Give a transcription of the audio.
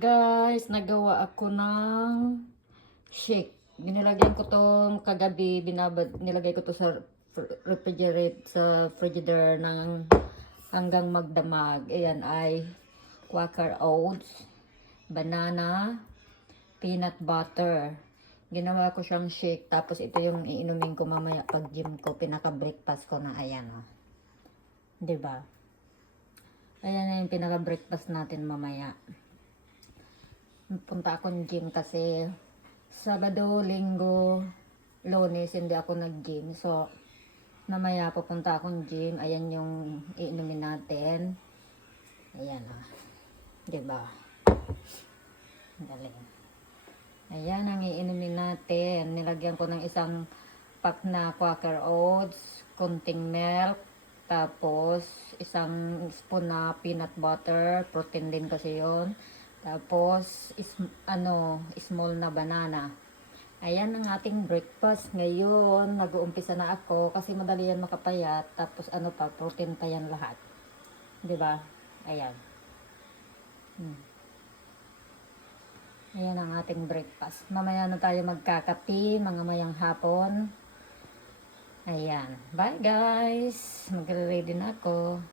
Guys, nagawa ako ng shake. Nilagyan ko tong kagabi, nilagay ko to sa frigidaire ng hanggang magdamag. Ayan ay Quaker Oats, banana, peanut butter. Ginawa ko siyang shake. Tapos ito yung iinumin ko mamaya pag gym ko. Pinaka-breakfast ko na ayan o. Diba? Ayan na yung pinaka-breakfast natin mamaya. Punta akong gym kasi Sabado, Linggo, Lunes hindi ako nag-gym. So, mamaya pupunta akong gym. Ayan yung iinumin natin. Ayan ah. Diba? Galing. Ayan ang iinumin natin. Nilagyan ko ng isang pack na Quaker Oats, konting milk, tapos isang spoon na peanut butter, protein din kasi yon. Tapos small na banana. Ayan ang ating breakfast ngayon. Nag-uumpisa na ako kasi madali yan makapayat. Tapos protein pa yan lahat. 'Di ba? Ayan. Ayan ang ating breakfast. Mamaya na tayo magkakape, mga mayang hapon. Ayan. Bye guys. Magre-ready na ako.